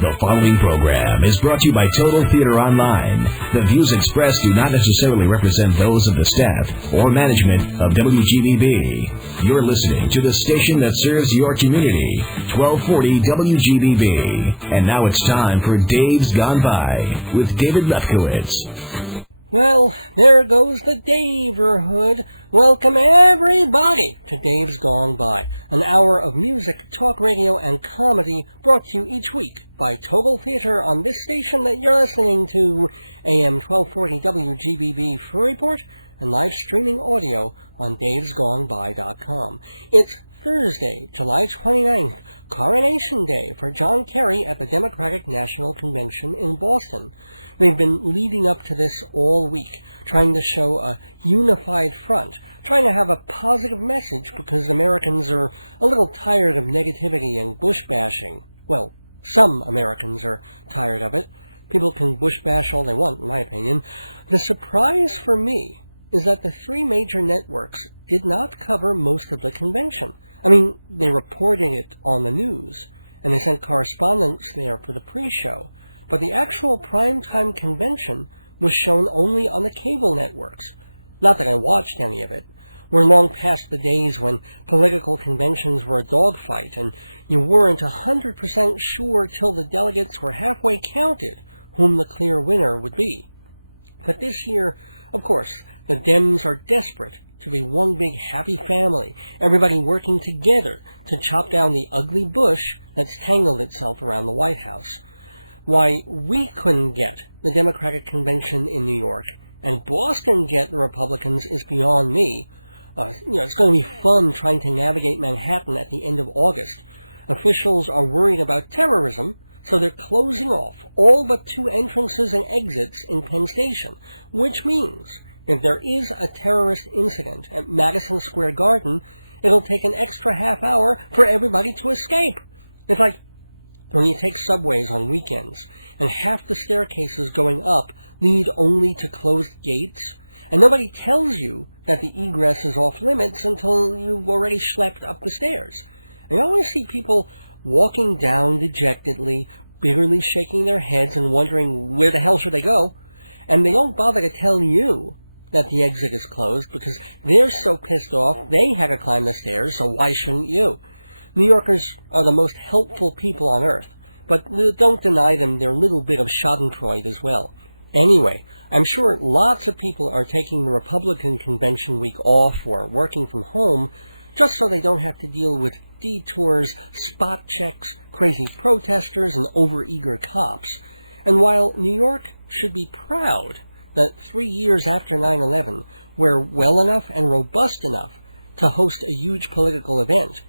The following program is brought to you by Total Theater Online. The views expressed do not necessarily represent those of the staff or management of WGBB. You're listening to the station that serves your community, 1240 WGBB. And now it's time for Dave's Gone By with David Lefkowitz. Well, there goes the Daverhood. Welcome everybody to Dave's Gone By, an hour of music, talk radio, and comedy brought to you each week by Total Theater on this station that you're listening to, AM 1240 WGBB Freeport, and live streaming audio on davesgoneby.com. It's Thursday, July 29th, Coronation Day for John Kerry at the Democratic National Convention in Boston. We've been leading up to this all week, trying to show a unified front, trying to have a positive message because Americans are a little tired of negativity and bush bashing. Well, some Americans are tired of it. People can bush bash all they want, in my opinion. The surprise for me is that the three major networks did not cover most of the convention. I mean, they reported it on the news, and they sent correspondents there for the pre-show, but the actual primetime convention was shown only on the cable networks. Not that I watched any of it. We're long past the days when political conventions were a dogfight, and you weren't 100% sure till the delegates were halfway counted whom the clear winner would be. But this year, of course, the Dems are desperate to be one big happy family, everybody working together to chop down the ugly bush that's tangled itself around the White House. Why we couldn't get the Democratic Convention in New York, and Boston get the Republicans is beyond me. It's going to be fun trying to navigate Manhattan at the end of August. Officials are worried about terrorism, so they're closing off all but two entrances and exits in Penn Station, which means if there is a terrorist incident at Madison Square Garden, it'll take an extra half hour for everybody to escape. It's like when you take subways on weekends, and half the staircases going up lead only to closed gates, and nobody tells you that the egress is off limits until you've already schlepped up the stairs. And you always see people walking down dejectedly, bitterly shaking their heads and wondering where the hell should they go, and they don't bother to tell you that the exit is closed because they're so pissed off they had to climb the stairs, so why shouldn't you? New Yorkers are the most helpful people on earth, but don't deny them their little bit of schadenfreude as well. Anyway, I'm sure lots of people are taking the Republican convention week off or working from home just so they don't have to deal with detours, spot checks, crazy protesters, and overeager cops. And while New York should be proud that 3 years after 9/11, we're well enough and robust enough to host a huge political event,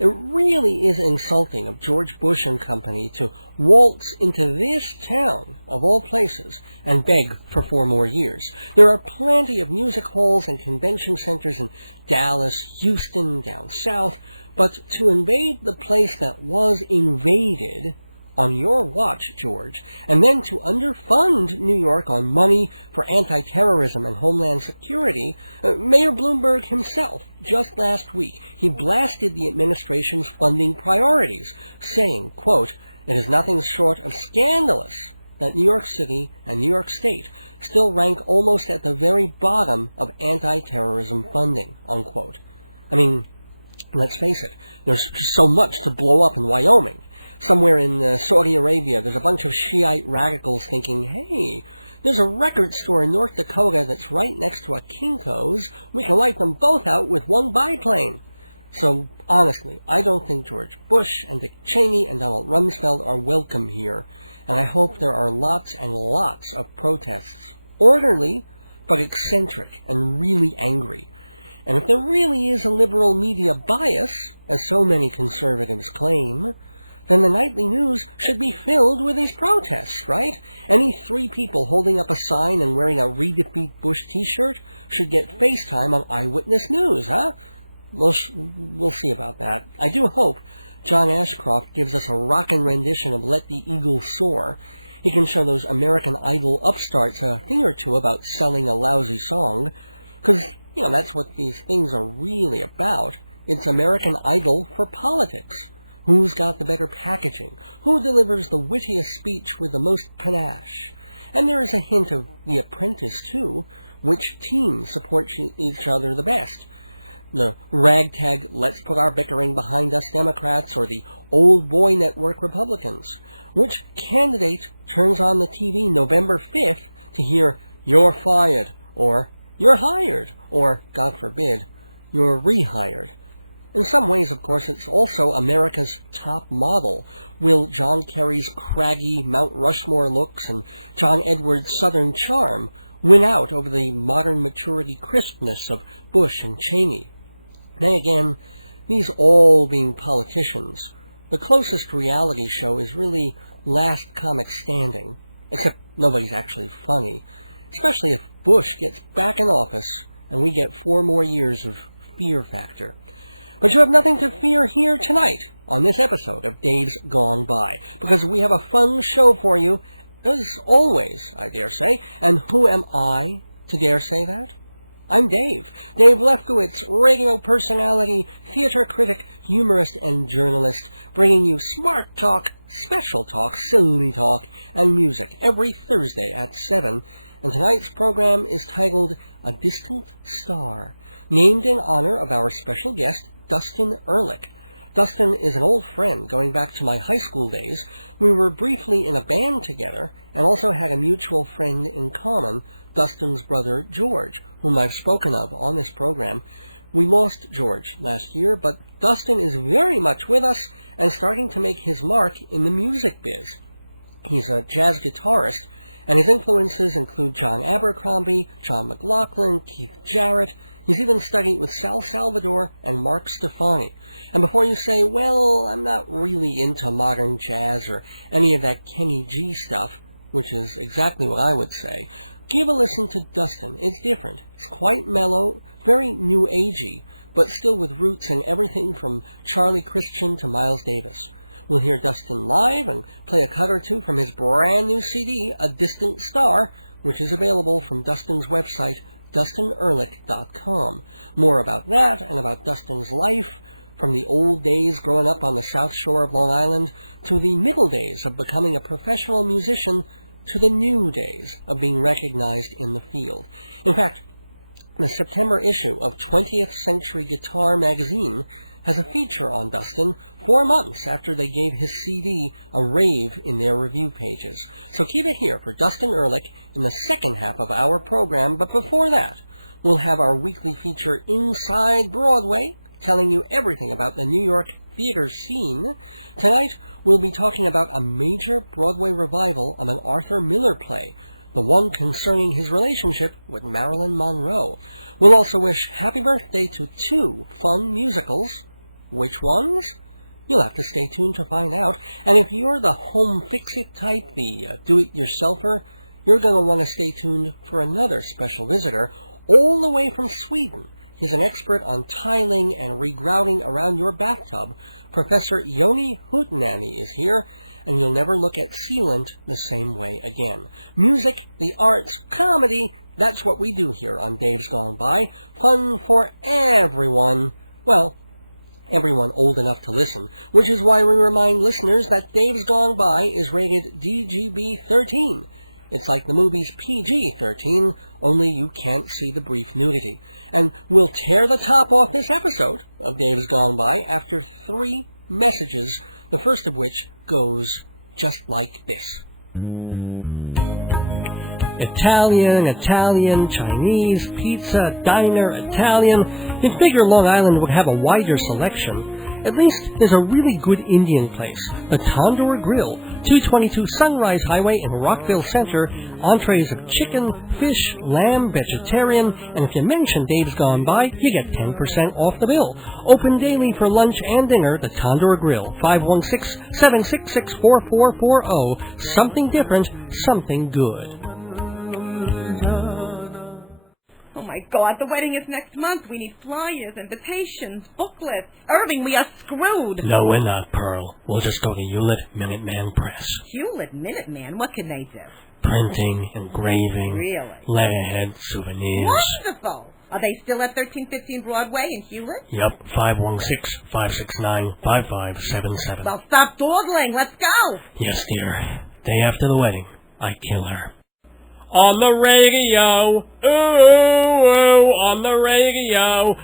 it really is insulting of George Bush and company to waltz into this town, of all places, and beg for 4 more years. There are plenty of music halls and convention centers in Dallas, Houston, down south, but to invade the place that was invaded on your watch, George, and then to underfund New York on money for anti-terrorism and homeland security, Mayor Bloomberg himself, just last week, he blasted the administration's funding priorities, saying, quote, "It is nothing short of scandalous that New York City and New York State still rank almost at the very bottom of anti-terrorism funding," unquote. I mean, let's face it, there's so much to blow up in Wyoming. Somewhere in Saudi Arabia, there's a bunch of Shiite radicals thinking, hey, there's a record store in North Dakota that's right next to a Kinko's. We can wipe them both out with one biplane. So, honestly, I don't think George Bush and Dick Cheney and Donald Rumsfeld are welcome here. And I hope there are lots and lots of protests. Orderly, but eccentric and really angry. And if there really is a liberal media bias, as so many conservatives claim, then the nightly news should be filled with these protests, right? Any 3 people holding up a sign and wearing a We Defeat Bush t-shirt should get FaceTime on Eyewitness News, huh? We'll see about that. I do hope John Ashcroft gives us a rockin' rendition of Let the Eagle Soar. He can show those American Idol upstarts a thing or two about selling a lousy song, because, that's what these things are really about. It's American Idol for politics. Who's got the better packaging? Who delivers the wittiest speech with the most panache? And there is a hint of The Apprentice, too. Which team supports each other the best? The ragtag let's put our bickering behind us Democrats or the old boy network Republicans? Which candidate turns on the TV November 5th to hear you're fired, or you're hired, or, God forbid, you're rehired? In some ways, of course, it's also America's top model. Will John Kerry's craggy Mount Rushmore looks and John Edwards' Southern charm win out over the modern maturity crispness of Bush and Cheney? Then again, these all being politicians, the closest reality show is really Last Comic Standing, except nobody's actually funny, especially if Bush gets back in office and we get 4 more years of Fear Factor. But you have nothing to fear here tonight on this episode of Dave's Gone By, because we have a fun show for you, as always, I dare say. And who am I to dare say that? I'm Dave Lefkowitz, radio personality, theater critic, humorist, and journalist, bringing you smart talk, special talk, silly talk, and music every Thursday at 7. And tonight's program is titled A Distant Star, named in honor of our special guest, Dustin Ehrlich. Dustin is an old friend going back to my high school days. We were briefly in a band together and also had a mutual friend in common, Dustin's brother George, whom I've spoken of on this program. We lost George last year, but Dustin is very much with us and starting to make his mark in the music biz. He's a jazz guitarist, and his influences include John Abercrombie, John McLaughlin, Keith Jarrett. He's even studied with Sal Salvador and Mark Stefani. And before you say, well, I'm not really into modern jazz or any of that Kenny G stuff, which is exactly what I would say, give a listen to Dustin. It's different. It's quite mellow, very new agey, but still with roots in everything from Charlie Christian to Miles Davis. We'll hear Dustin live and play a cut or two from his brand new CD, A Distant Star, which is available from Dustin's website, DustinEhrlich.com. More about that and about Dustin's life, from the old days growing up on the South Shore of Long Island to the middle days of becoming a professional musician to the new days of being recognized in the field. In fact, the September issue of 20th Century Guitar magazine has a feature on Dustin 4 months after they gave his CD a rave in their review pages. So keep it here for Dustin Ehrlich in the second half of our program, but before that, we'll have our weekly feature Inside Broadway, telling you everything about the New York theater scene. Tonight, we'll be talking about a major Broadway revival of an Arthur Miller play, the one concerning his relationship with Marilyn Monroe. We'll also wish happy birthday to 2 fun musicals. Which ones? You'll have to stay tuned to find out. And if you're the home fix-it type, the do-it-yourselfer, you're going to want to stay tuned for another special visitor, all the way from Sweden. He's an expert on tiling and regrouting around your bathtub. Professor Yoni Hootenanny is here, and you'll never look at sealant the same way again. Music, the arts, comedy, that's what we do here on Dave's Gone By. Fun for everyone. Well, everyone old enough to listen, which is why we remind listeners that Dave's Gone By is rated DGB-13. It's like the movie's PG-13, only you can't see the brief nudity. And we'll tear the top off this episode of Dave's Gone By after 3 messages, the first of which goes just like this. Italian, Chinese, pizza, diner, Italian. You'd figure Long Island would have a wider selection. At least there's a really good Indian place, the Tandoor Grill, 222 Sunrise Highway in Rockville Center. Entrees of chicken, fish, lamb, vegetarian, and if you mention Dave's Gone By, you get 10% off the bill. Open daily for lunch and dinner, the Tandoor Grill, 516-766-4440. Something different, something good. Oh my God, the wedding is next month. We need flyers, invitations, booklets. Irving, we are screwed. No, we're not, Pearl. We'll just go to Hewlett Minuteman Press. Hewlett Minuteman? What can they do? Printing, engraving, Really? letterhead, souvenirs. Wonderful. Are they still at 1315 Broadway in Hewlett? Yep, 516-569-5577. Well, stop dawdling. Let's go. Yes, dear. Day after the wedding, I kill her. On the radio, ooh, ooh, on the radio, ooh.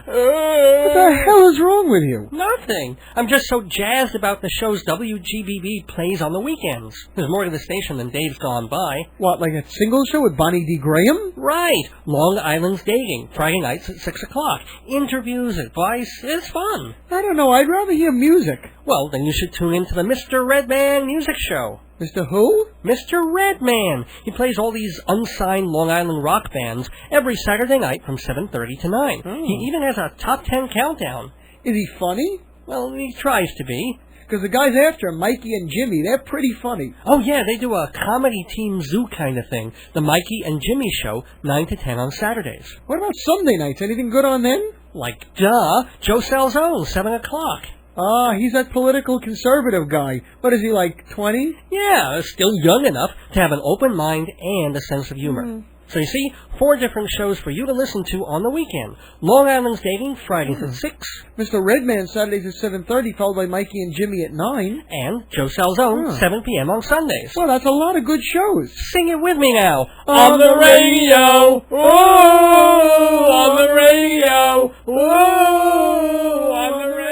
What the hell is wrong with you? Nothing. I'm just so jazzed about the shows WGBB plays on the weekends. There's more to the station than days gone by. What, like a single show with Bonnie D. Graham? Right. Long Island's Dating, Friday nights at 6 o'clock. Interviews, advice, it's fun. I don't know, I'd rather hear music. Well, then you should tune in to the Mr. Redman Music Show. Mr. Who? Mr. Redman. He plays all these unsigned Long Island rock bands every Saturday night from 7:30 to 9. Oh. He even has a top 10 countdown. Is he funny? Well, he tries to be. Because the guys after him, Mikey and Jimmy, they're pretty funny. Oh, yeah, they do a comedy team zoo kind of thing. The Mikey and Jimmy Show, 9 to 10 on Saturdays. What about Sunday nights? Anything good on then? Like, duh, Joe Salzone, 7 o'clock. Ah, he's that political conservative guy. What is he, like 20? Yeah, still young enough to have an open mind and a sense of humor. So you see, 4 different shows for you to listen to on the weekend. Long Island's Dating, Fridays at 6. Mr. Redman, Saturdays at 7:30, followed by Mikey and Jimmy at 9. And Joe Salzone, 7 p.m. on Sundays. Well, that's a lot of good shows. Sing it with me now. On the radio, ooh, on the radio, ooh, on the radio.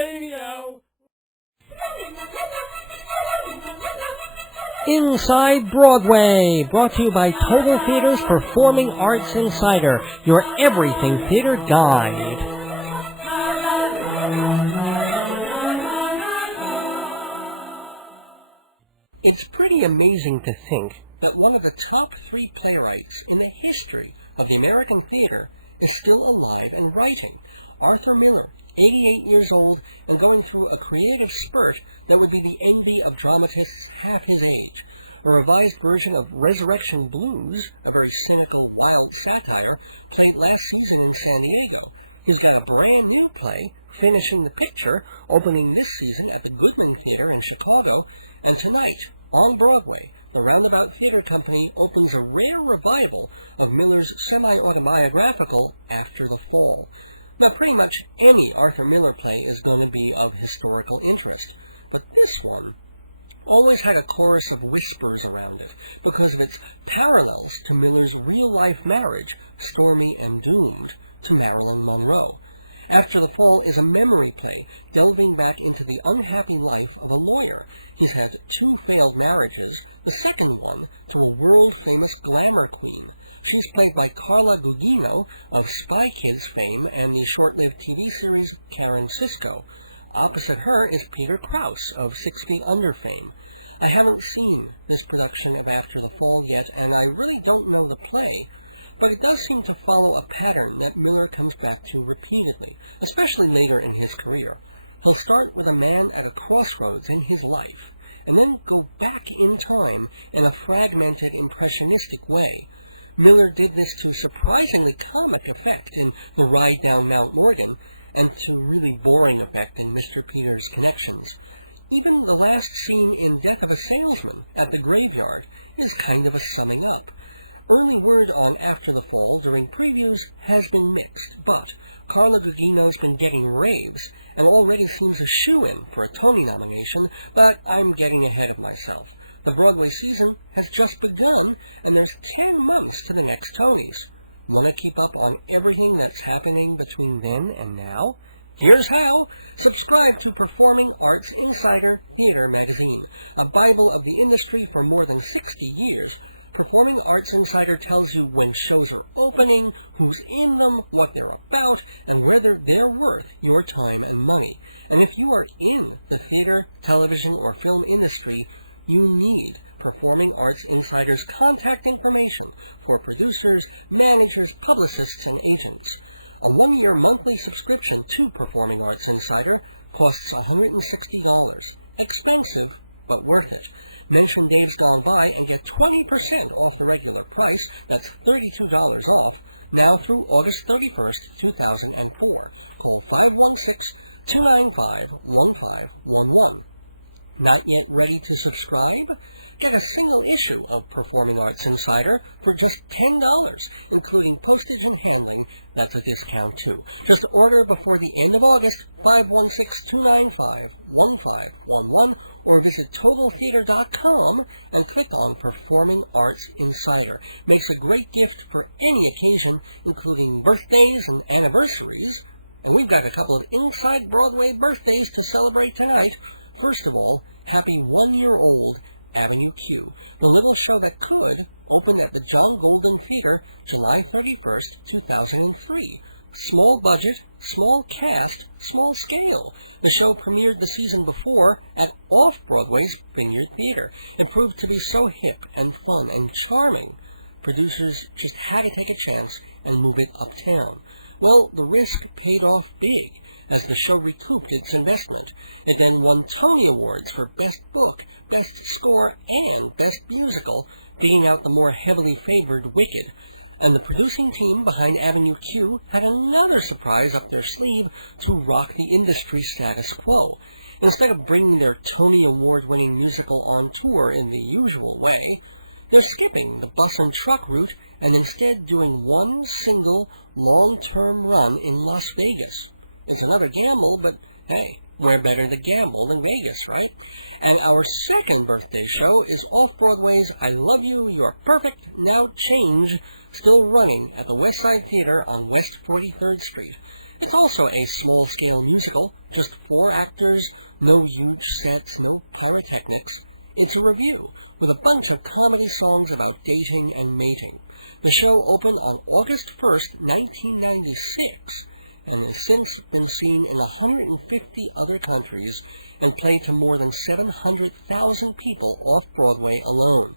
Inside Broadway, brought to you by Total Theater's Performing Arts Insider, your everything theater guide. It's pretty amazing to think that one of the top 3 playwrights in the history of the American theater is still alive and writing. Arthur Miller, 88 years old and going through a creative spurt that would be the envy of dramatists half his age. A revised version of Resurrection Blues, a very cynical, wild satire, played last season in San Diego. He's got a brand new play, Finishing the Picture, opening this season at the Goodman Theater in Chicago, and tonight, on Broadway, the Roundabout Theater Company opens a rare revival of Miller's semi-autobiographical After the Fall. Now, pretty much any Arthur Miller play is going to be of historical interest, but this one always had a chorus of whispers around it because of its parallels to Miller's real-life marriage, stormy and doomed, to Marilyn Monroe. After the Fall is a memory play delving back into the unhappy life of a lawyer. He's had 2 failed marriages, the second one to a world-famous glamour queen. She's played by Carla Gugino of Spy Kids fame and the short-lived TV series Karen Cisco. Opposite her is Peter Krause of 6 Feet Under fame. I haven't seen this production of After the Fall yet, and I really don't know the play, but it does seem to follow a pattern that Miller comes back to repeatedly, especially later in his career. He'll start with a man at a crossroads in his life, and then go back in time in a fragmented, impressionistic way. Miller did this to surprisingly comic effect in The Ride Down Mount Morgan, and to really boring effect in Mr. Peters' Connections. Even the last scene in Death of a Salesman at the graveyard is kind of a summing up. Early word on After the Fall during previews has been mixed, but Carla Gugino's been getting raves and already seems a shoo-in for a Tony nomination, but I'm getting ahead of myself. The Broadway season has just begun, and there's 10 months to the next Tonys. Want to keep up on everything that's happening between then and now? Here's how. Subscribe to Performing Arts Insider Theater Magazine, a Bible of the industry for more than 60 years. Performing Arts Insider tells you when shows are opening, who's in them, what they're about, and whether they're worth your time and money. And if you are in the theater, television, or film industry, you need Performing Arts Insider's contact information for producers, managers, publicists, and agents. A 1-year monthly subscription to Performing Arts Insider costs $160. Expensive, but worth it. Mention Dave's Gone By and get 20% off the regular price. That's $32 off, now through August 31st, 2004. Call 516-295-1511. Not yet ready to subscribe? Get a single issue of Performing Arts Insider for just $10, including postage and handling. That's a discount, too. Just order before the end of August, 516-295-1511, or visit TotalTheater.com and click on Performing Arts Insider. Makes a great gift for any occasion, including birthdays and anniversaries. And we've got a couple of Inside Broadway birthdays to celebrate tonight. First of all, happy 1-year-old Avenue Q, the little show that could, opened at the John Golden Theater July 31st, 2003. Small budget, small cast, small scale. The show premiered the season before at Off-Broadway's Vineyard Theater. It proved to be so hip and fun and charming. Producers just had to take a chance and move it uptown. Well, the risk paid off big as the show recouped its investment. It then won Tony Awards for Best Book, Best Score, and Best Musical, beating out the more heavily favored Wicked. And the producing team behind Avenue Q had another surprise up their sleeve to rock the industry status quo. Instead of bringing their Tony Award-winning musical on tour in the usual way, they're skipping the bus and truck route and instead doing one single long-term run in Las Vegas. It's another gamble, but hey, we're better to gamble than Vegas, right? And our second birthday show is Off-Broadway's I Love You, You're Perfect, Now Change, still running at the West Side Theater on West 43rd Street. It's also a small-scale musical, just 4 actors, no huge sets, no pyrotechnics. It's a revue, with a bunch of comedy songs about dating and mating. The show opened on August 1st, 1996, and has since been seen in 150 other countries and played to more than 700,000 people off-Broadway alone.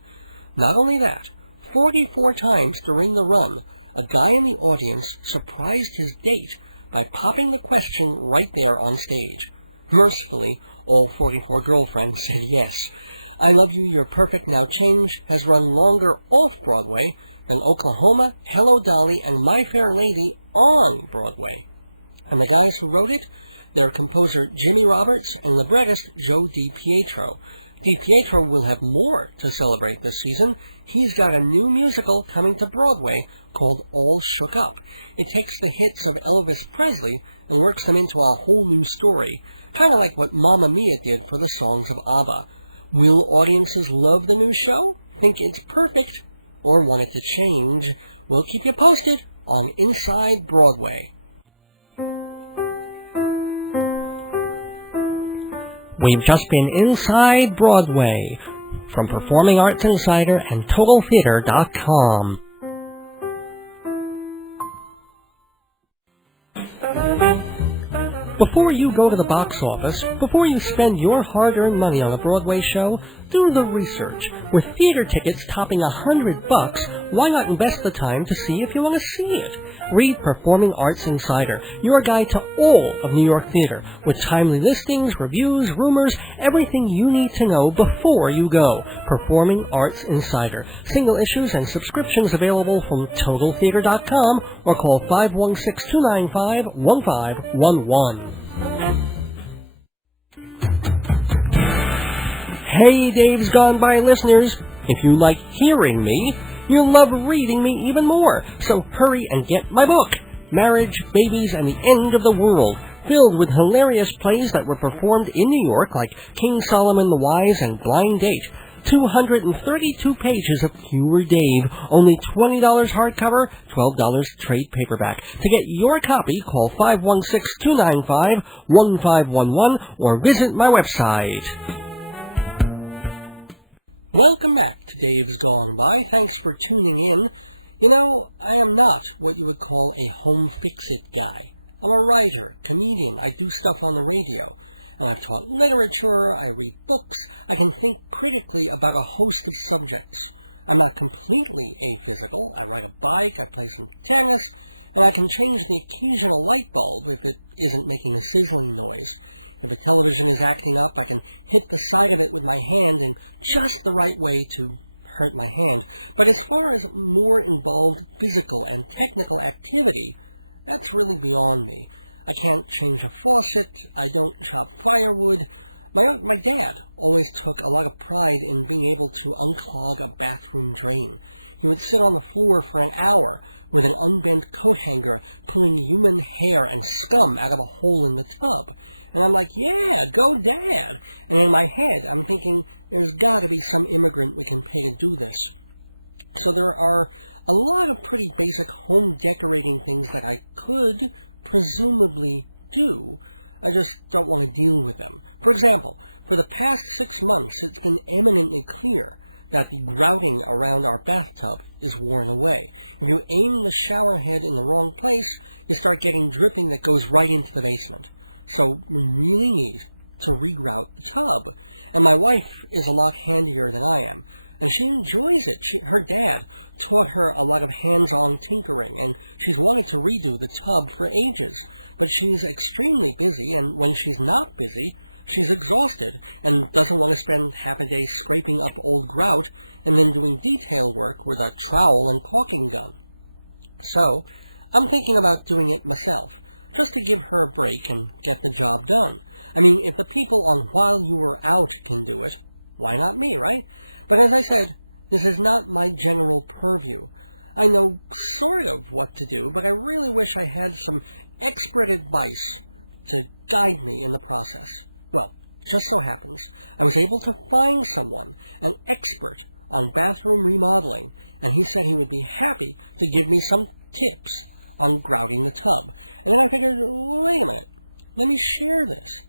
Not only that, 44 times during the run, a guy in the audience surprised his date by popping the question right there on stage. Mercifully, all 44 girlfriends said yes. I Love You, You're Perfect, Now Change has run longer off-Broadway than Oklahoma, Hello Dolly, and My Fair Lady on Broadway. And the guys who wrote it, they're composer Jimmy Roberts and librettist Joe DiPietro. DiPietro will have more to celebrate this season. He's got a new musical coming to Broadway called All Shook Up. It takes the hits of Elvis Presley and works them into a whole new story, kind of like what Mamma Mia did for the songs of ABBA. Will audiences love the new show, think it's perfect, or want it to change? We'll keep you posted on Inside Broadway. We've just been Inside Broadway from Performing Arts Insider and TotalTheater.com. Before you go to the box office, before you spend your hard-earned money on a Broadway show, do the research. With theater tickets topping $100, why not invest the time to see if you want to see it? Read Performing Arts Insider, your guide to all of New York theater, with timely listings, reviews, rumors, everything you need to know before you go. Performing Arts Insider. Single issues and subscriptions available from TotalTheater.com or call 516-295-1511. Hey, Dave's Gone By listeners. If you like hearing me, you'll love reading me even more. So hurry and get my book, Marriage, Babies, and the End of the World, filled with hilarious plays that were performed in New York like King Solomon the Wise and Blind Date. 232 pages of pure Dave, only $20 hardcover, $12 trade paperback. To get your copy, call 516-295-1511 or visit my website. Welcome back to Dave's Gone By. Thanks for tuning in. You know, I am not what you would call a home fix-it guy. I'm a writer, comedian, I do stuff on the radio, and I've taught literature, I read books, I can think critically about a host of subjects. I'm not completely aphysical, I ride a bike, I play some tennis, and I can change the occasional light bulb if it isn't making a sizzling noise. If a television is acting up, I can hit the side of it with my hand in just the right way to hurt my hand. But as far as more involved physical and technical activity, that's really beyond me. I can't change a faucet, I don't chop firewood, My dad always took a lot of pride in being able to unclog a bathroom drain. He would sit on the floor for an hour with an unbent coat hanger pulling human hair and scum out of a hole in the tub. And I'm like, yeah, go Dad. And in my head, I'm thinking, there's got to be some immigrant we can pay to do this. So there are a lot of pretty basic home decorating things that I could presumably do. I just don't want to deal with them. For example, for the past 6 months, it's been eminently clear that the grouting around our bathtub is worn away. If you aim the shower head in the wrong place, you start getting dripping that goes right into the basement. So we really need to regrout the tub. And my wife is a lot handier than I am, and she enjoys it. Her dad taught her a lot of hands-on tinkering, and she's wanted to redo the tub for ages. But she's extremely busy, and when she's not busy, she's exhausted and doesn't want to spend half a day scraping up old grout and then doing detail work with a trowel and caulking gun. So, I'm thinking about doing it myself, just to give her a break and get the job done. I mean, if the people on While You Were Out can do it, why not me, right? But as I said, this is not my general purview. I know sort of what to do, but I really wish I had some expert advice to guide me in the process. Well, just so happens, I was able to find someone, an expert on bathroom remodeling, and he said he would be happy to give me some tips on grouting the tub. And then I figured, wait a minute, let me share this.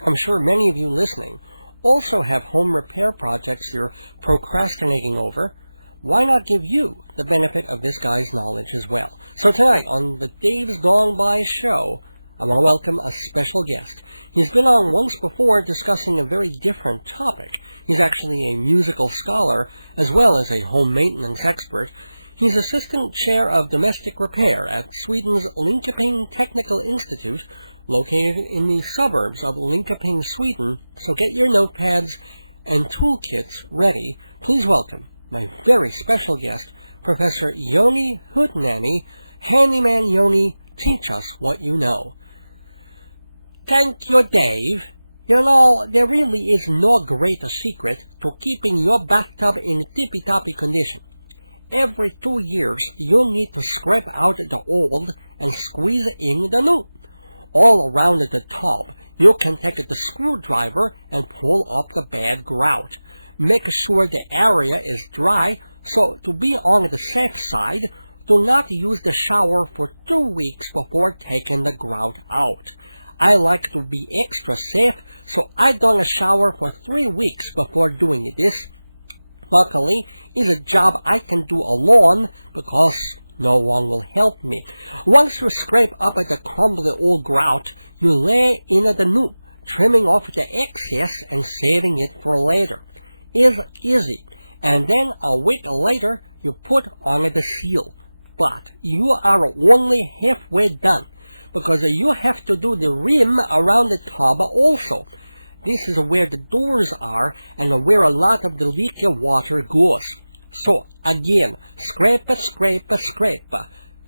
I'm sure many of you listening also have home repair projects you're procrastinating over. Why not give you the benefit of this guy's knowledge as well? So tonight, on the Dave's Gone By show, I want to welcome a special guest. He's been on once before discussing a very different topic. He's actually a musical scholar as well as a home maintenance expert. He's assistant chair of domestic repair at Sweden's Linköping Technical Institute, located in the suburbs of Linköping, Sweden. So get your notepads and toolkits ready. Please welcome my very special guest, Professor Yoni Hutnani. Handyman Yoni, teach us what you know. Thank you, Dave. You know, there really is no greater secret to keeping your bathtub in tippy-toppy condition. Every 2 years, you need to scrape out the old and squeeze in the new. All around the tub, you can take the screwdriver and pull up the bad grout. Make sure the area is dry, so to be on the safe side, do not use the shower for 2 weeks before taking the grout out. I like to be extra safe, so I don't shower for 3 weeks before doing this. Luckily, it's a job I can do alone because no one will help me. Once you scrape up the crumbly old grout, you lay in the new, trimming off the excess and saving it for later. It's easy. And then a week later, you put on the seal. But you are only halfway done, because you have to do the rim around the tub also. This is where the doors are and where a lot of the leaky water goes. So, again, scrape, scrape, scrape.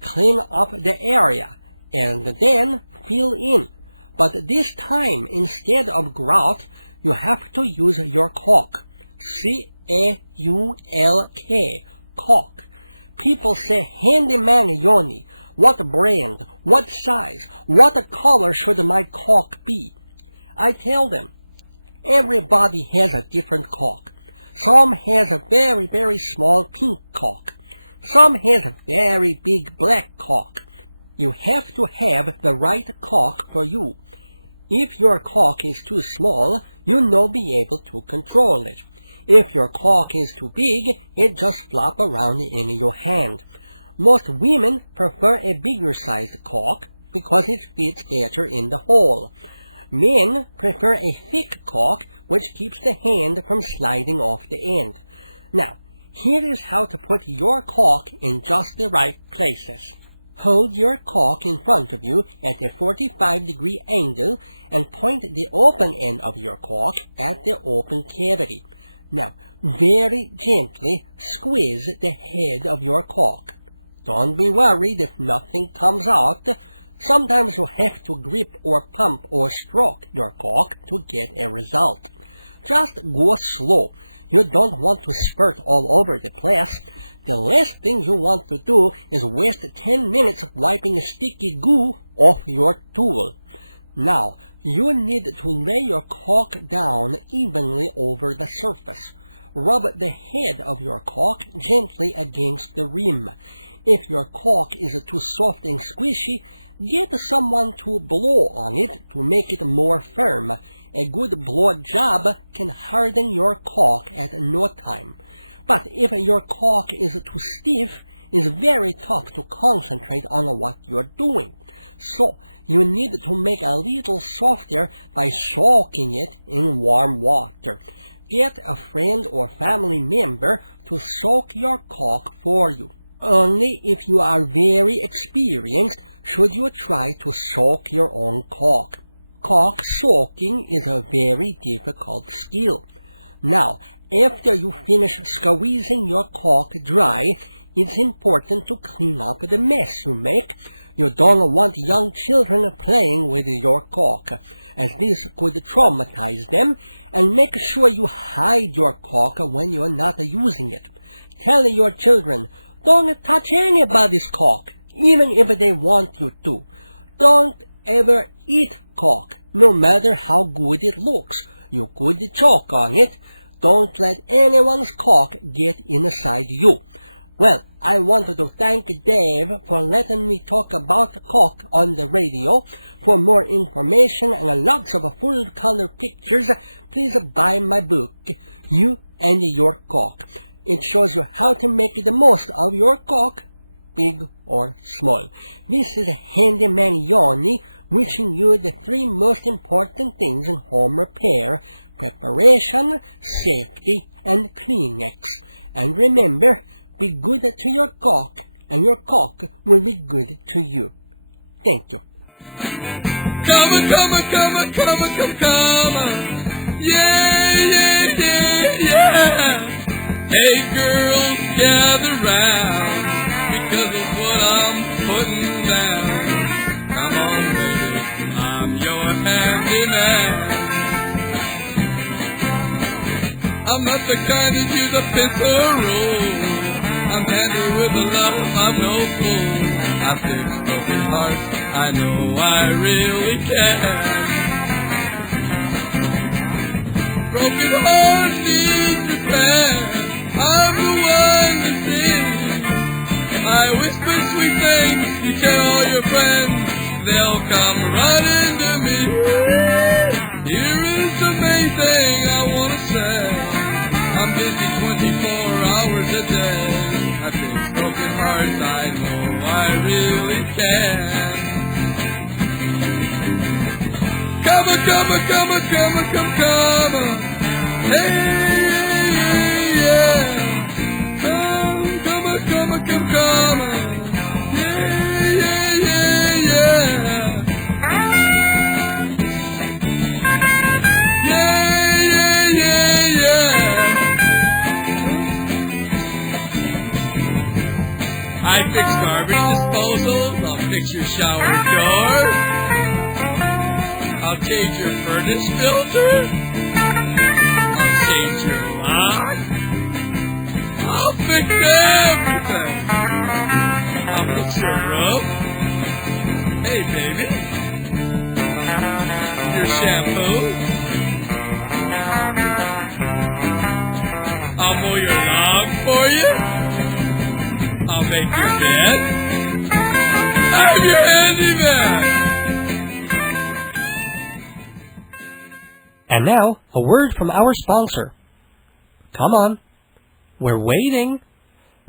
Clean up the area, and then fill in. But this time, instead of grout, you have to use your caulk. C-A-U-L-K, caulk. People say, Handyman Yoni, what brand, what size, what color should my caulk be? I tell them, everybody has a different caulk. Some has a very, very small pink caulk. Some has a very big black caulk. You have to have the right caulk for you. If your caulk is too small, you'll not be able to control it. If your caulk is too big, it just flop around in your hand. Most women prefer a bigger sized caulk because it fits better in the hole. Men prefer a thick caulk which keeps the hand from sliding off the end. Now, here is how to put your caulk in just the right places. Hold your caulk in front of you at a 45-degree angle and point the open end of your caulk at the open cavity. Now, very gently squeeze the head of your caulk. Don't be worried if nothing comes out. Sometimes you have to grip or pump or stroke your caulk to get a result. Just go slow. You don't want to spurt all over the place. The last thing you want to do is waste 10 minutes wiping sticky goo off your tool. Now, you need to lay your caulk down evenly over the surface. Rub the head of your caulk gently against the rim. If your caulk is too soft and squishy, get someone to blow on it to make it more firm. A good blow job can harden your caulk at no time. But if your caulk is too stiff, it's very tough to concentrate on what you're doing. So, you need to make it a little softer by soaking it in warm water. Get a friend or family member to soak your caulk for you. Only if you are very experienced should you try to soak your own caulk. Caulk soaking is a very difficult skill. Now, after you finish squeezing your caulk dry, it's important to clean up the mess you make. You don't want young children playing with your caulk, as this could traumatize them, and make sure you hide your caulk when you're not using it. Tell your children, don't touch anybody's caulk, even if they want you to. Don't ever eat caulk, no matter how good it looks. You could choke on it. Don't let anyone's caulk get inside you. Well, I wanted to thank Dave for letting me talk about caulk on the radio. For more information and lots of full-color pictures, please buy my book, You and Your Caulk. It shows you how to make the most of your caulk, big or small. This is Handyman Yoni, wishing you the 3 most important things in home repair: preparation, safety, and Kleenex. And remember, be good to your caulk, and your caulk will be good to you. Thank you. Come on, yeah. Hey girls, gather round, because of what I'm putting down. Come on, baby, I'm your handyman. I'm not the kind to use a pencil rule. I'm handy with the love, I'm no fool. I fix broken hearts, I know I really can. Broken hearts need repair, I'm the one to sing. I whisper sweet things, you tell all your friends, they'll come running to me. Here is the main thing I want to say, I'm busy 24 hours a day. I fix broken hearts, I know I really can. Come on. Hey, yeah. Come on. I fix garbage disposal, I'll fix your shower door, I'll change your furnace filter, I'll change your lock, I'll fix everything. I'll fix your roof. Hey baby, your shampoo, I'll mow your lawn for you, I'll make your bed. I'm your handyman. And now, a word from our sponsor. Come on. We're waiting.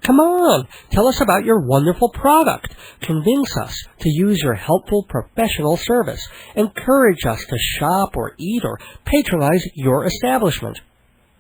Come on. Tell us about your wonderful product. Convince us to use your helpful professional service. Encourage us to shop or eat or patronize your establishment.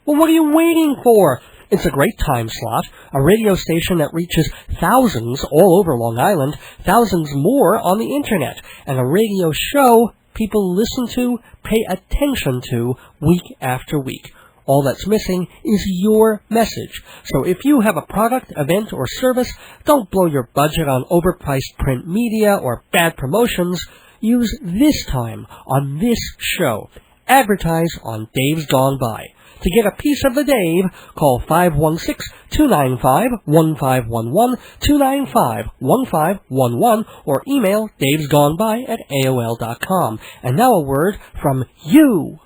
Well, what are you waiting for? It's a great time slot, a radio station that reaches thousands all over Long Island, thousands more on the Internet, and a radio show people listen to, pay attention to, week after week. All that's missing is your message. So if you have a product, event, or service, don't blow your budget on overpriced print media or bad promotions. Use this time on this show. Advertise on Dave's Gone By. To get a piece of the Dave, call 516-295-1511, 295-1511, or email davesgoneby@aol.com. And now a word from you.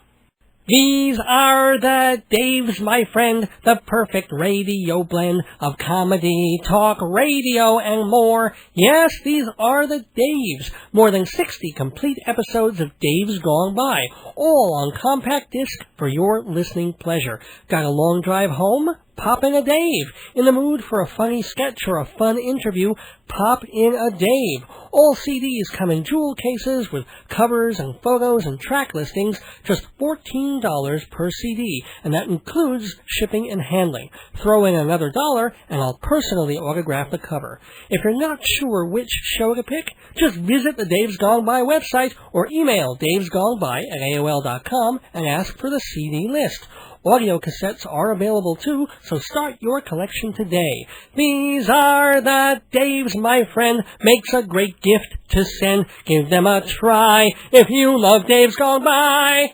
These are the Daves, my friend, the perfect radio blend of comedy, talk, radio, and more. Yes, these are the Daves. More than 60 complete episodes of Dave's Gone By, all on compact disc for your listening pleasure. Got a long drive home? Pop in a Dave. In the mood for a funny sketch or a fun interview? Pop in a Dave. All CDs come in jewel cases with covers and photos and track listings, just $14 per CD, and that includes shipping and handling. Throw in another $1 and I'll personally autograph the cover. If you're not sure which show to pick, just visit the Dave's Gone By website or email davesgoneby@aol.com and ask for the CD list. Audio cassettes are available too, so start your collection today. These are the Daves, my friend. Makes a great gift to send. Give them a try if you love Dave's Gone By.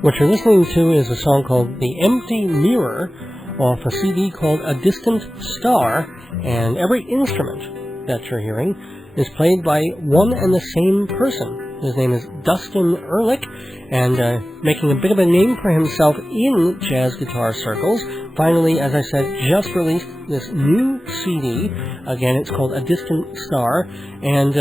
What you're listening to is a song called The Empty Mirror off a CD called A Distant Star, and every instrument that you're hearing is played by one and the same person. His name is Dustin Ehrlich, and making a bit of a name for himself in jazz guitar circles. Finally, as I said, just released this new CD. Again, it's called A Distant Star, and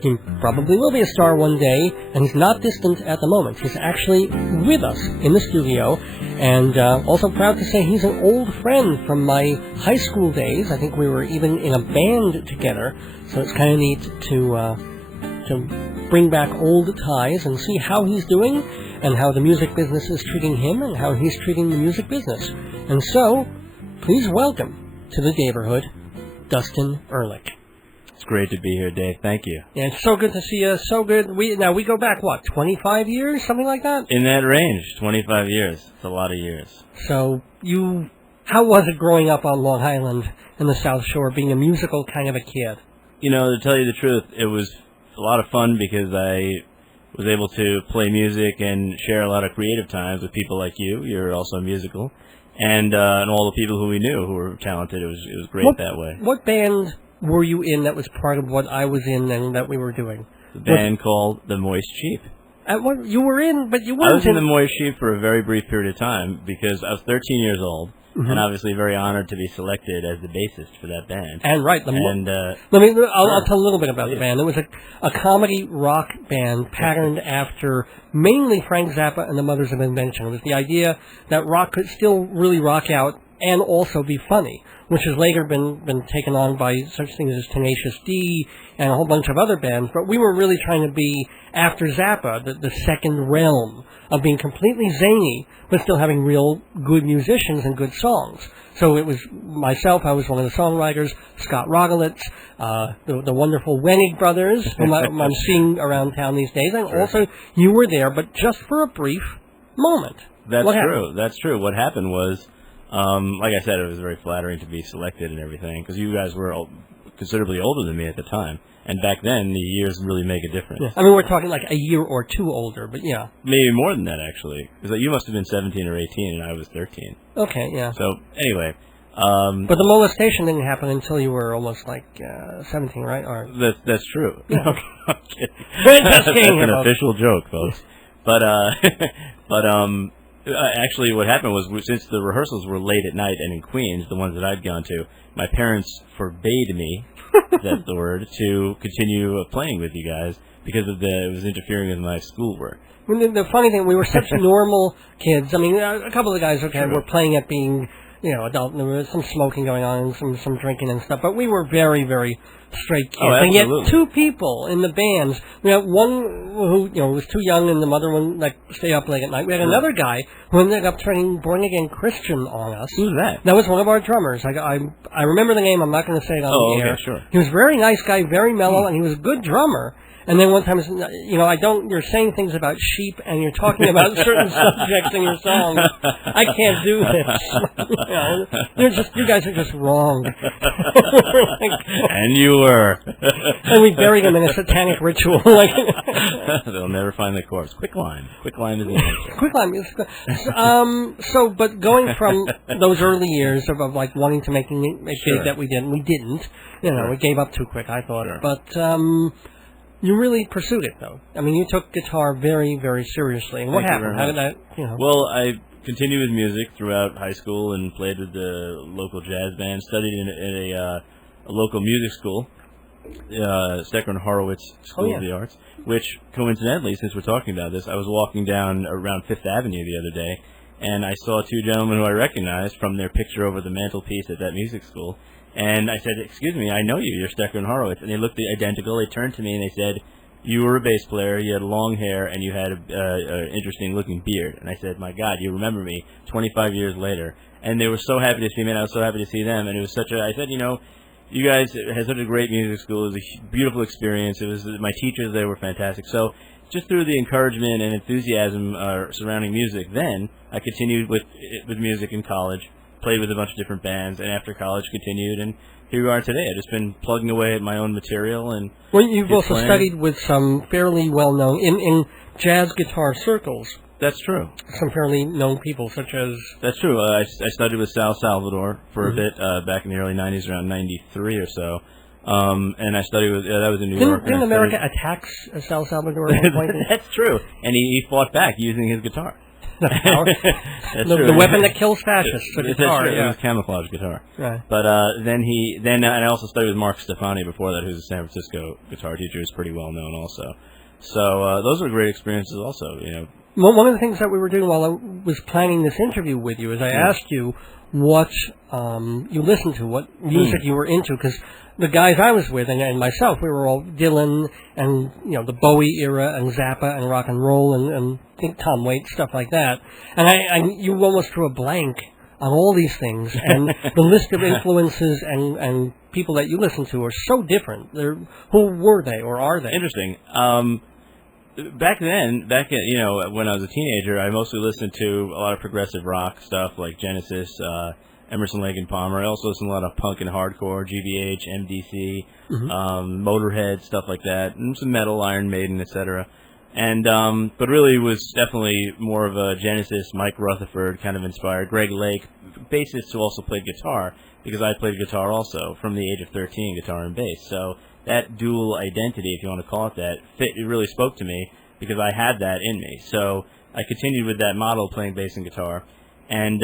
he probably will be a star one day, and he's not distant at the moment. He's actually with us in the studio, and also proud to say he's an old friend from my high school days. I think we were even in a band together, so it's kind of neat to bring back old ties and see how he's doing, and how the music business is treating him, and how he's treating the music business. And so, please welcome to the neighborhood, Dustin Ehrlich. It's great to be here, Dave. Thank you. Yeah, it's so good to see you. So good. We go back, 25 years? Something like that? In that range, 25 years. It's a lot of years. So, how was it growing up on Long Island in the South Shore, being a musical kind of a kid? You know, to tell you the truth, it was a lot of fun because I was able to play music and share a lot of creative times with people like you. You're also musical. And all the people who we knew who were talented. It was great that way. What band were you in that was part of what I was in and that we were doing? The band called The Moist Sheep. You were in, but you weren't. I was in The Moist Sheep for a very brief period of time because I was 13 years old, and obviously very honored to be selected as the bassist for that band. And right, I'll tell a little bit about the band. It was a comedy rock band patterned after mainly Frank Zappa and the Mothers of Invention. It was the idea that rock could still really rock out and also be funny, which has later been taken on by such things as Tenacious D and a whole bunch of other bands. But we were really trying to be, after Zappa, the second realm of being completely zany, but still having real good musicians and good songs. So it was myself, I was one of the songwriters, Scott Rogalitz, the wonderful Wenig brothers, whom I'm seeing around town these days, and also you were there, but just for a brief moment. That's true. That's true. What happened was, like I said, it was very flattering to be selected and everything, because you guys were considerably older than me at the time. And back then, the years really make a difference. Yeah. I mean, we're talking like a year or two older, but yeah. Maybe more than that, actually. Because you must have been 17 or 18, and I was 13. Okay, yeah. So, anyway. But the molestation didn't happen until you were almost like 17, right? Or That's true. Yeah. I'm kidding. That's an official joke, folks. But actually, what happened was, since the rehearsals were late at night and in Queens, the ones that I'd gone to, my parents forbade me, that's the word, to continue playing with you guys because of it was interfering with my schoolwork. I mean, the funny thing, we were such normal kids. I mean, a couple of the guys, were playing at being, adult, and there was some smoking going on and some drinking and stuff, but we were very, very straight kids. Oh, and yet, two people in the bands, we had one who, was too young and the other one, stay up late at night. We had another guy who ended up turning born-again Christian on us. Who's that? That was one of our drummers. I remember the name, I'm not going to say it on the air. Okay, sure. He was a very nice guy, very mellow, and he was a good drummer. And then one time, you're saying things about sheep, and you're talking about certain subjects in your songs. I can't do this. You guys are just wrong. And you were. And we buried him in a satanic ritual. They'll never find the corpse. Quicklime is the answer. Quicklime is but going from those early years of wanting to make it big that we didn't. We gave up too quick, I thought. Sure. But, you really pursued it, though. I mean, you took guitar very, very seriously. And what happened? How did that, Well, I continued with music throughout high school and played with the local jazz band, studied in a local music school, Stecker and Horowitz School of the Arts, which, coincidentally, since we're talking about this, I was walking down around Fifth Avenue the other day, and I saw two gentlemen who I recognized from their picture over the mantelpiece at that music school. And I said, "Excuse me, I know you. You're Stecker and Horowitz." And they looked identical. They turned to me and they said, "You were a bass player. You had long hair and you had an interesting-looking beard." And I said, "My God, you remember me 25 years later." And they were so happy to see me, and I was so happy to see them. And it was I said, you guys had such a great music school. It was a beautiful experience. It was my teachers. They were fantastic. So just through the encouragement and enthusiasm surrounding music, then I continued with music in college. Played with a bunch of different bands, and after college continued, and here we are today. I've just been plugging away at my own material. And well, you've also studied with some fairly well-known, in jazz guitar circles. That's true. Some fairly known people, such as... That's true. I studied with Sal Salvador for a bit back in the early 90s, around 93 or so. And I studied with... that was in New York. Didn't America attack Sal Salvador at one point? That's true. And he fought back using his guitar. The weapon that kills fascists, the guitar. It was camouflage guitar. Right. But then I also studied with Mark Stefani before that, who's a San Francisco guitar teacher, who's pretty well known also. So those were great experiences also. Well, one of the things that we were doing while I was planning this interview with you is I asked you what you listened to, what music you were into, because the guys I was with and myself, we were all Dylan and the Bowie era and Zappa and rock and roll and Tom Waits, stuff like that. And you almost drew a blank on all these things, and the list of influences and people that you listen to are so different. Who were they, or are they? Interesting. Back when I was a teenager, I mostly listened to a lot of progressive rock stuff like Genesis, Emerson, Lake and Palmer. I also listened to a lot of punk and hardcore, GBH, MDC, Motorhead, stuff like that, and some metal, Iron Maiden, etc. And but really was definitely more of a Genesis, Mike Rutherford kind of inspired. Greg Lake, bassist who also played guitar, because I played guitar also from the age of 13, guitar and bass. So that dual identity, if you want to call it that, it really spoke to me because I had that in me. So I continued with that model, playing bass and guitar. And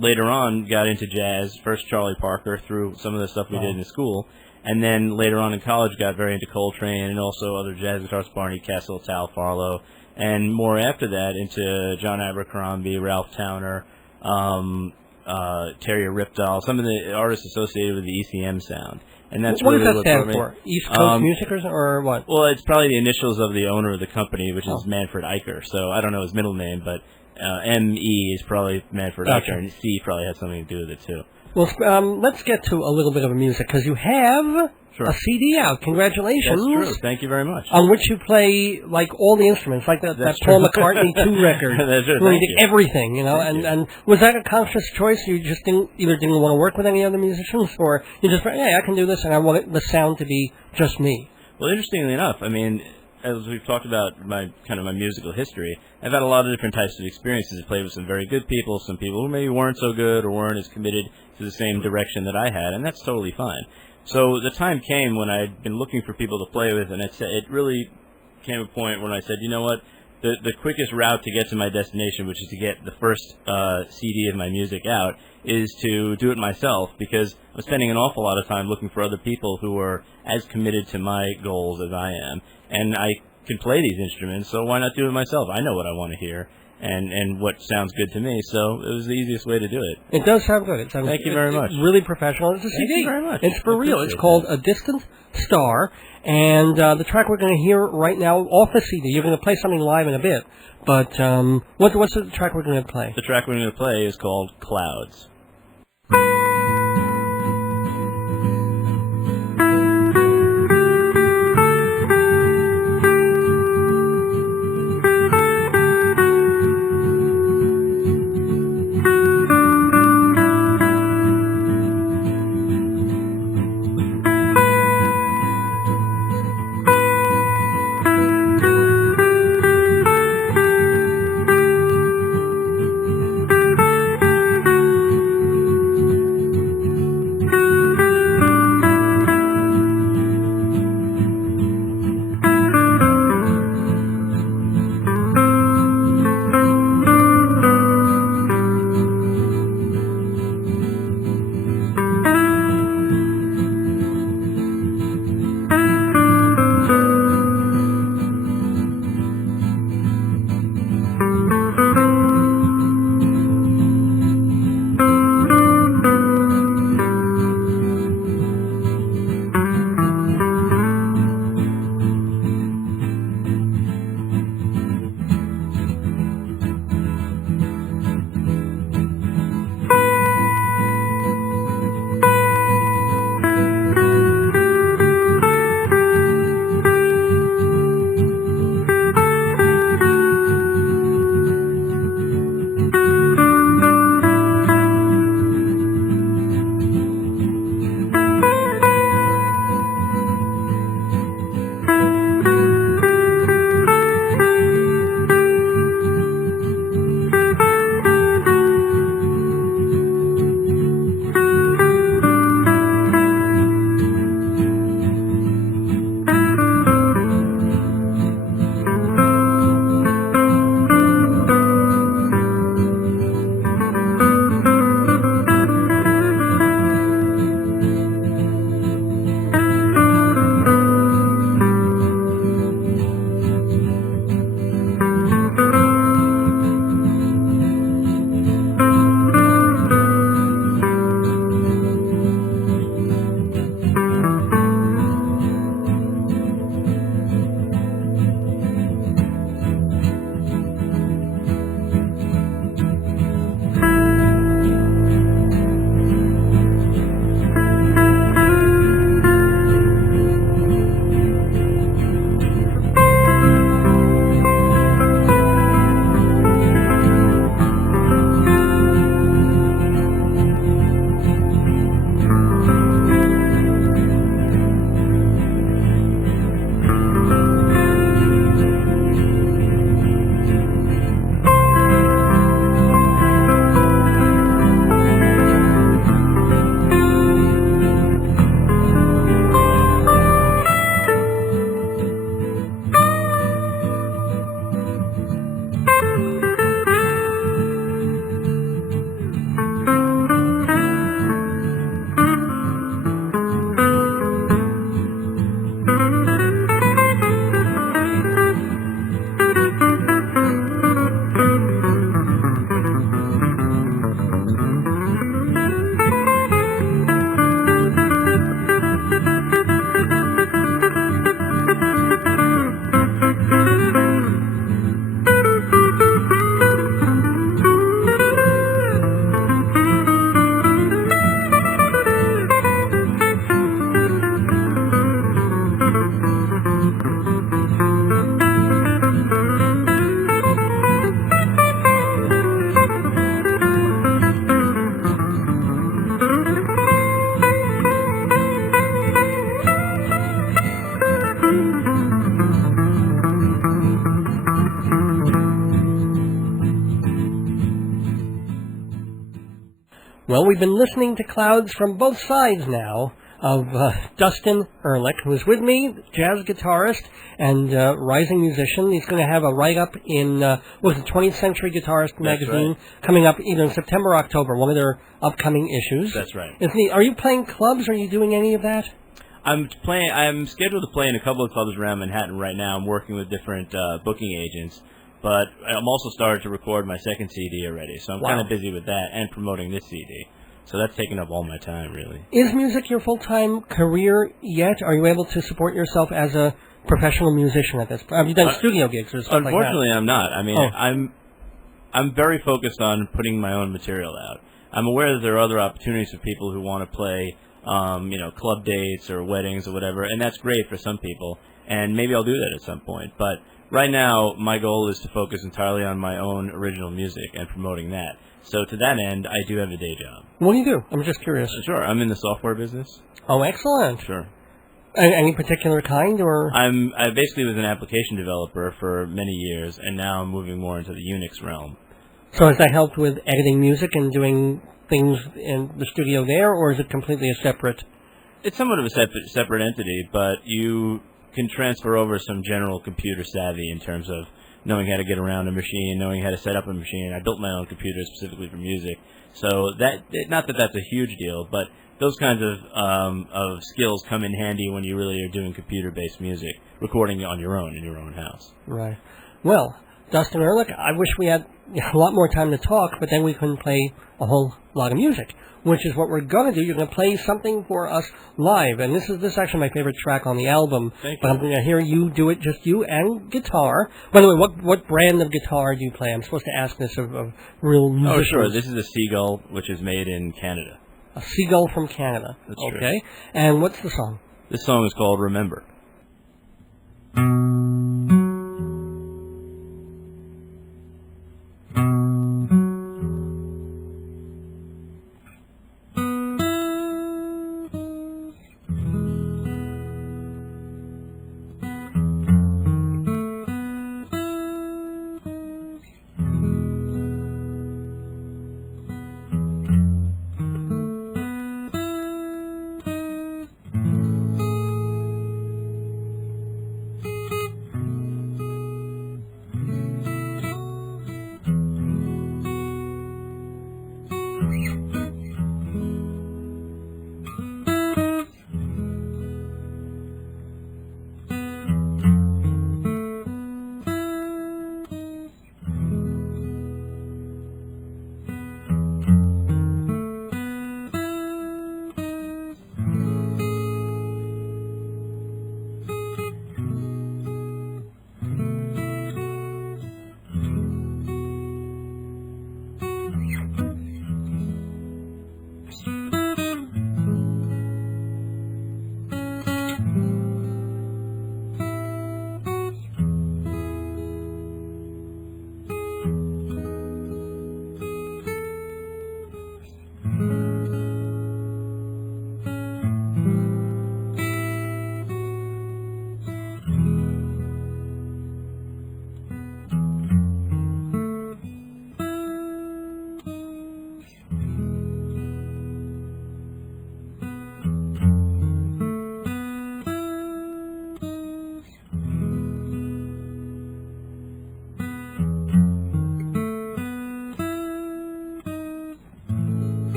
later on, got into jazz. First Charlie Parker through some of the stuff we did in school. And then later on in college, got very into Coltrane and also other jazz guitarists, Barney Kessel, Tal Farlow. And more after that, into John Abercrombie, Ralph Towner, Terry Ripdahl, some of the artists associated with the ECM sound. And that's what really does that what stand brought me- for? East Coast Music or what? Well, it's probably the initials of the owner of the company, which is Manfred Eicher. So I don't know his middle name, but M.E. is probably Manfred Gotcha. Eicher, and C probably has something to do with it, too. Well, let's get to a little bit of music, because you have Sure. a CD out. Congratulations. That's true. Thank you very much. On which you play, like, all the instruments, like that That's Paul true. McCartney 2 record. That's true. Where you Thank did you. everything, you know, Thank and you. was that a conscious choice? You just either didn't want to work with any other musicians, or you just, hey, I can do this, and I want the sound to be just me. Well, interestingly enough, I mean, as we've talked about my musical history, I've had a lot of different types of experiences. I played with some very good people, some people who maybe weren't so good or weren't as committed to the same direction that I had, and that's totally fine. So the time came when I'd been looking for people to play with, and it really came a point when I said, you know what, the quickest route to get to my destination, which is to get the first CD of my music out, is to do it myself, because I'm spending an awful lot of time looking for other people who are as committed to my goals as I am. And I can play these instruments, so why not do it myself? I know what I want to hear and what sounds good to me, so it was the easiest way to do it. It does sound good. Thank you very much. It's really professional. It's a CD. Thank you very much. It's for I real. It's appreciate called that. A Distant Star, and the track we're going to hear right now off the CD, you're going to play something live in a bit, but what's the track we're going to play? The track we're going to play is called Clouds. Well, we've been listening to Clouds from both sides now of Dustin Ehrlich, who's with me, jazz guitarist and rising musician. He's going to have a write-up in, the 20th Century Guitarist magazine, coming up either in September or October, one of their upcoming issues. That's right. Are you playing clubs? Are you doing any of that? I'm scheduled to play in a couple of clubs around Manhattan right now. I'm working with different booking agents, but I'm also started to record my second CD already, so I'm kind of busy with that and promoting this CD. So that's taking up all my time, really. Is music your full-time career yet? Are you able to support yourself as a professional musician at this point? Have you done studio gigs or stuff like that? Unfortunately, I'm not. I mean, I'm very focused on putting my own material out. I'm aware that there are other opportunities for people who want to play, club dates or weddings or whatever, and that's great for some people, and maybe I'll do that at some point. But right now, my goal is to focus entirely on my own original music and promoting that. So to that end, I do have a day job. What do you do? I'm just curious. Sure, I'm in the software business. Oh, excellent. Sure. Any particular kind, or? I basically was an application developer for many years, and now I'm moving more into the Unix realm. So has that helped with editing music and doing things in the studio there, or is it completely a separate? It's somewhat of a separate entity, but you can transfer over some general computer savvy in terms of knowing how to get around a machine, knowing how to set up a machine. I built my own computer specifically for music, so not that that's a huge deal, but those kinds of skills come in handy when you really are doing computer-based music, recording on your own in your own house. Right. Well, Dustin Ehrlich, I wish we had a lot more time to talk, but then we couldn't play a whole lot of music, which is what we're going to do. You're going to play something for us live, and this is actually my favorite track on the album. Thank you. But I'm going to hear you do it, just you and guitar. By the way, what brand of guitar do you play? I'm supposed to ask this of real musicians. Oh, sure. This is a Seagull, which is made in Canada. A Seagull from Canada. That's okay. True. And what's the song? This song is called Remember.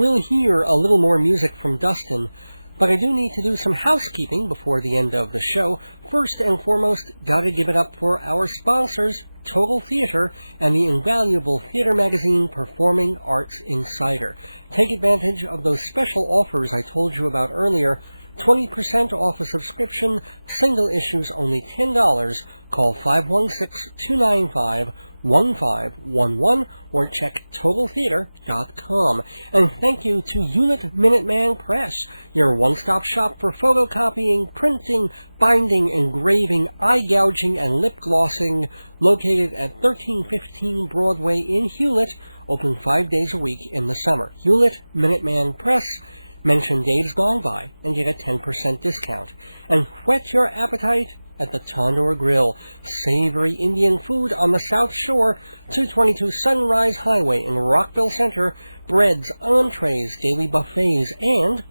we'll hear a little more music from Dustin, but I do need to do some housekeeping before the end of the show. First and foremost, gotta give it up for our sponsors, Total Theater and the invaluable theater magazine Performing Arts Insider. Take advantage of those special offers I told you about earlier. 20% off a subscription, single issues only $10. Call 516-295-1511 or check TotalTheater.com. And thank you to Unit Minuteman Press, your one-stop shop for photocopying, printing, binding, engraving, eye gouging, and lip glossing, located at 1315 Broadway in Hewlett, open 5 days a week in the summer. Hewlett Minuteman Press. Mention Dave's Gone By and get a 10% discount. And whet your appetite at the Tandoor Grill. Savory Indian food on the South Shore, 222 Sunrise Highway in Rockville Center. Breads, entrees, daily buffets, and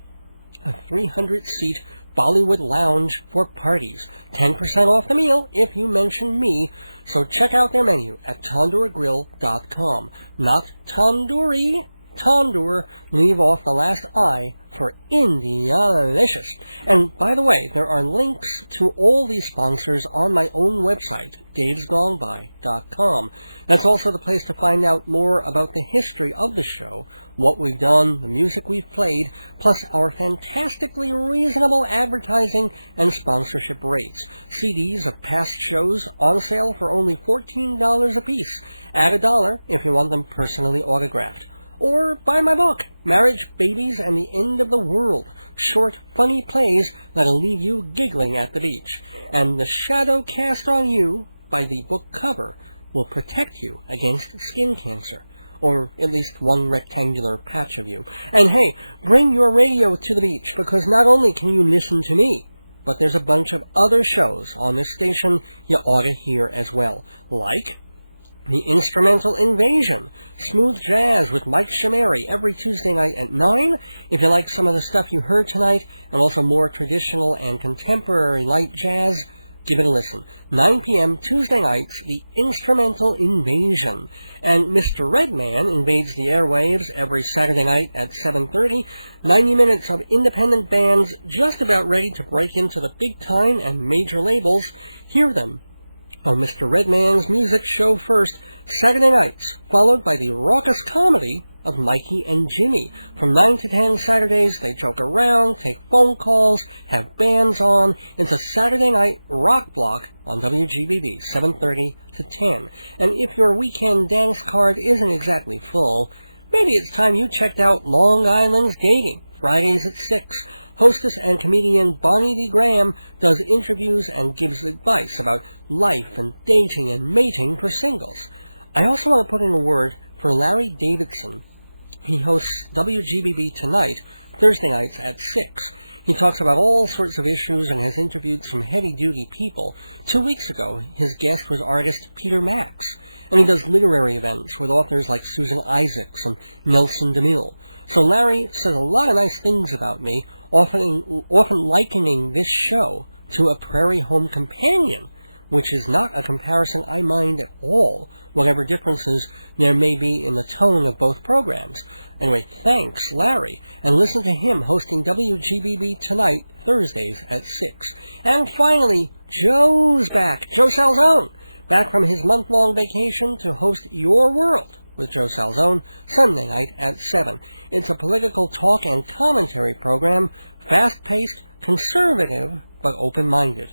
a 300-seat Bollywood lounge for parties. 10% off the meal if you mention me. So check out their menu at tandoorgrill.com. Not tandoori. Tandoor, leave off the last I for Indialicious. And by the way, there are links to all these sponsors on my own website, davesgoneby.com. That's also the place to find out more about the history of the show, what we've done, the music we've played, plus our fantastically reasonable advertising and sponsorship rates. CDs of past shows on sale for only $14 a piece. Add $1 if you want them personally autographed. Or buy my book, Marriage, Babies, and the End of the World. Short, funny plays that'll leave you giggling at the beach. And the shadow cast on you by the book cover will protect you against skin cancer. Or at least one rectangular patch of you. And hey, bring your radio to the beach, because not only can you listen to me, but there's a bunch of other shows on this station you ought to hear as well. Like The Instrumental Invasion, smooth jazz with Mike Shamari every Tuesday night at 9. If you like some of the stuff you heard tonight, and also more traditional and contemporary light jazz, give it a listen. 9 p.m. Tuesday nights, The Instrumental Invasion. And Mr. Redman invades the airwaves every Saturday night at 7:30. 90 minutes of independent bands just about ready to break into the big time and major labels. Hear them on Mr. Redman's Music Show first, Saturday nights, followed by the raucous comedy of Mikey and Jimmy. From 9 to 10 Saturdays, they joke around, take phone calls, have bands on. It's a Saturday night rock block on WGBB, 7:30 to 10. And if your weekend dance card isn't exactly full, maybe it's time you checked out Long Island's Dating, Fridays at 6. Hostess and comedian Bonnie D. Graham does interviews and gives advice about life and dating and mating for singles. I also want to put in a word for Larry Davidson. He hosts WGBB Tonight, Thursday nights at 6. He talks about all sorts of issues and has interviewed some heavy-duty people. 2 weeks ago, his guest was artist Peter Max, and he does literary events with authors like Susan Isaacs and Nelson DeMille. So Larry says a lot of nice things about me, often likening this show to a Prairie Home Companion, which is not a comparison I mind at all, whatever differences there may be in the tone of both programs. Anyway, thanks, Larry, and listen to him hosting WGBB Tonight, Thursdays at 6. And finally, Joe's back, Joe Salzone, back from his month-long vacation to host Your World with Joe Salzone, Sunday night at 7. It's a political talk and commentary program, fast-paced, conservative, but open-minded.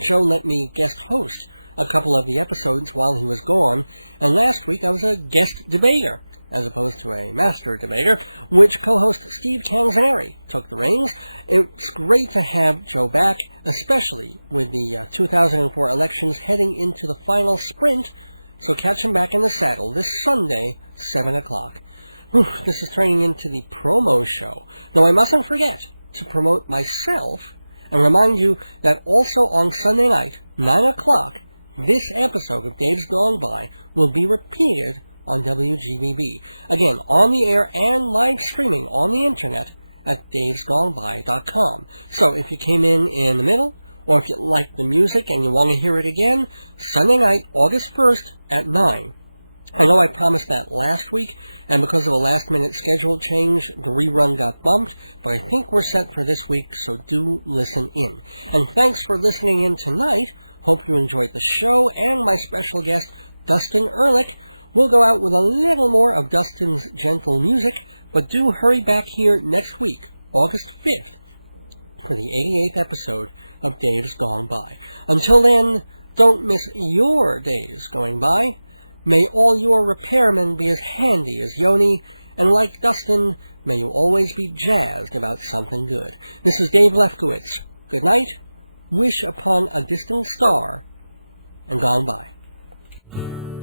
Joe let me guest host a couple of the episodes while he was gone, and last week I was a guest debater, as opposed to a master debater, which co-host Steve Canzaneri took the reins. It's great to have Joe back, especially with the 2004 elections heading into the final sprint. So catch him back in the saddle this Sunday, 7 o'clock. Whew, this is turning into the promo show, though I mustn't forget to promote myself and remind you that also on Sunday night, 9 o'clock, this episode of Dave's Gone By will be repeated on WGBB. Again, on the air and live streaming on the internet at davesgoneby.com. So if you came in the middle, or if you like the music and you want to hear it again, Sunday night, August 1st at 9. I know I promised that last week, and because of a last-minute schedule change, the rerun got bumped, but I think we're set for this week, so do listen in. And thanks for listening in tonight. Hope you enjoyed the show, and my special guest, Dustin Ehrlich. We'll go out with a little more of Dustin's gentle music, but do hurry back here next week, August 5th, for the 88th episode of Days Gone By. Until then, don't miss your days going by. May all your repairmen be as handy as Yoni, and like Dustin, may you always be jazzed about something good. This is Dave Lefkowitz. Good night, wish upon a distant star, and gone by.